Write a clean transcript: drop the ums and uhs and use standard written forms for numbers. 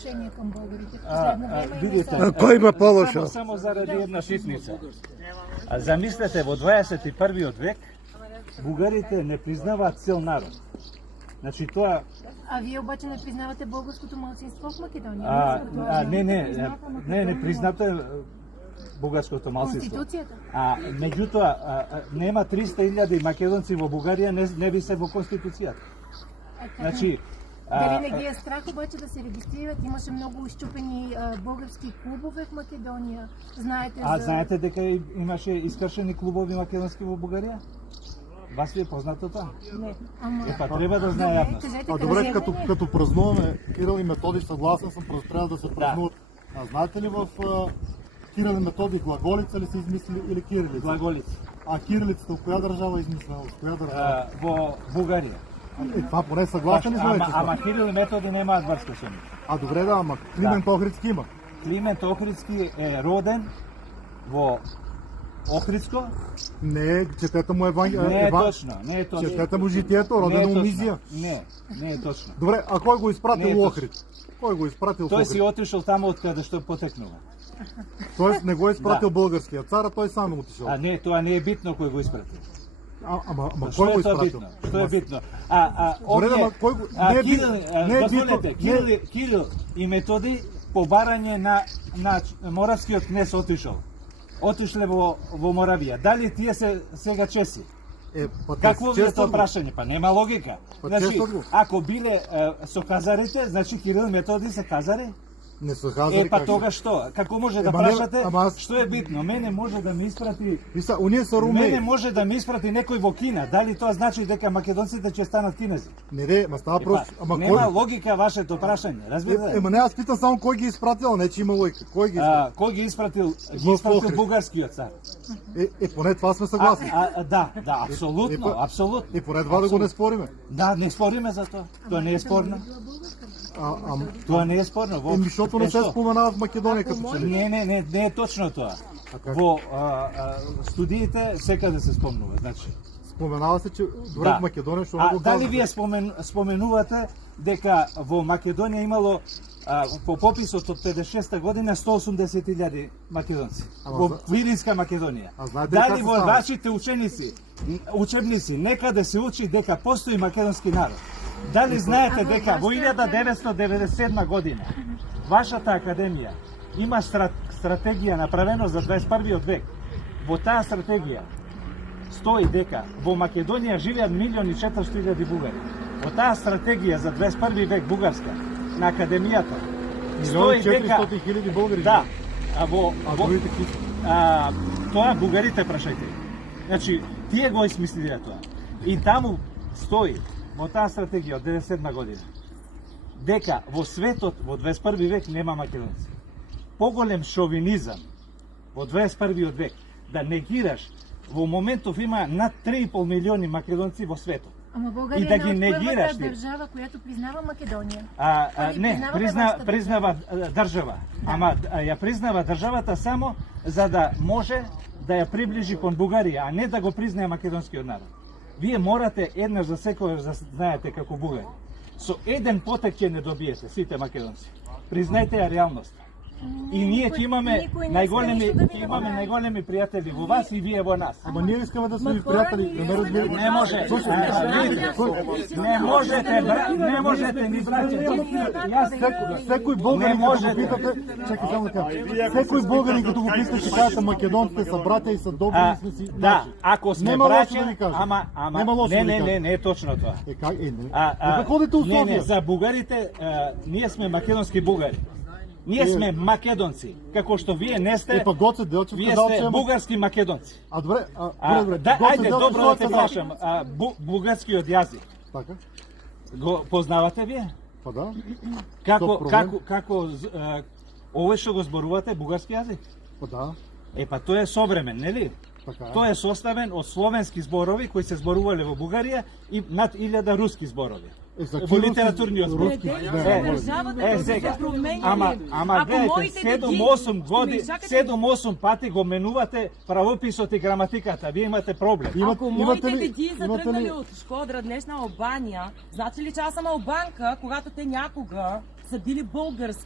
отношение към българите в последно време? Видите, Кой има по-лошо? Само заради една шитница. Замислете, во 21. век бугарите не признаваат цел народ. Значи тоа... А вие обаче не признавате българското малцинство в Македония? Не признато е бугарското малцинство. Конституцията? Меѓутоа, нема 300.000 македонци во Бугарија, не би се во Конституцијата. Значи, дали не ги е страх обаче да се регистрират? Имаше много изчупени български клубове в Македония. Знаете дека имаше искршени клубови македонски во Бугарија? Вас ли е познато тоа? Не. Треба да знае јавност. Добре, като празнуваме Кирил и Методий, съгласен съм, трябва да се празнуват. Знаете ли в Кирил и Методий глаголица ли са измислили или кирилица? Глаголица. Кирилицата в коя държава е измислена? Во Бугарија. Това поне съгласен ли сме? Ама Кирил и Методий немаат врска со нив. Добре, ама Климент Охридски има. Климент Охридски е роден во Охридско? Не, четете му Не е точно. Четете му житието, роден у Мизия. Не е точно. Добре, а кой го изпратил Охрид? Кой го изпратил в Охрид? Той си отишъл там, откъде ще потекнува. Тоест не го е изпратил българския цар, а той сам отишъл. Не, това не е битно кой го изпратил. Ама кой го изпратил? Що е битно? Кирил и Методий по барање на Моравскиот кнез отишле во Моравија. Дали тие се сега чеси? Какво ви е тоа прашање? Па нема логика. Значи, ако биле со казарите, значи Кирил и Методий се казари? Не са казари. Па тога што? Како може да прашате? Што е битно? Мене може да ми испрати... Оние са румеи. Мене може да ми испрати некој во Кина. Дали тоа значи дека македонците ќе станат кинези? Не, ма става просто... Нема логика вашето прашање, разбирате? Не, аз питам само кој ги изпратил, не че има логика. Кој ги изпратил? Ги изпратил бугарскиот цар. Поне това сме съгласни. Да, апсолутно. И поне това да го не спориме. Да, не спориме за тоа. Тоа не е спорно. Тоа не е спорно. Защото не се споменава в Македония като че ли. Не е точно тоа. Во студиите секаде се спомнува, значи. Споменава се, че добре в Македония, што го дали вие споменувате дека во Македонија имало по пописот од 56-та година 180.000 македонци во Вилинска Македонија? Дали во вашите учебници некаде се учи дека постои македонски народ? Дали знаете дека во 1997 година вашата академија има стратегија направено за 21. век? Во таа стратегија стои дека во Македонија живеат 1.400.000 бугари. Во таа стратегија за 21. век бугарска на академијата стои дека 400.000 българи. Да. Тоа бугарите прашајте. Значи, тие го измислиле тоа. И таму стои во таа стратегија од 97 година дека во светот во 21. век нема македонци. Поголем шовинизам во 21. век да негираш во моментов има над 3,5 милиони македонци во светот. Ама България да ги е негираш първата държава, която признава Македония. Не, признава држава. Ама ја признава државата само за да може да ја приближи кон Бугарија, а не да го признае македонскиот народ. Вие морате еднаш за секојаш да знаете како бугари. Со еден потек ќе не добиете сите македонци. Признајте ја реалност. И ние ќе имаме најголеми пријатели во вас и вие во нас. Ама ние искаме да сме пријатели, да ме разбирате. Не може. Не можете ни браќа. Секој българин като го питате, чекай само така. Секој българин като го питате, ќе кажете македонците са браќа и са добри и сме си. Да, ако сме браќа, ама не е точно тоа. Како ходите у Софија? Не, за бугарите ние сме македонски бугари. Ние сме македонци, како што вие не сте. Вие сте бугарски македонци. Добре. Ајде, добро да те прашам, бугарскиот јазик. Така. Го познавате вие? Па да. Како овој што го зборувате бугарски јазик? Па да. Па тој е современ, нели? Тој е составен од словенски зборови кои се зборувале во Бугарија и над 1000 руски зборови. Во литературниот збор. Сега. Ама гледайте, 7-8 пати го менувате правописот и граматиката. Вие имате проблем. Ако моите деди са тръгнали от Шкодра, днешна Албания, значи ли че аз съм албанка, когато те някога са били български?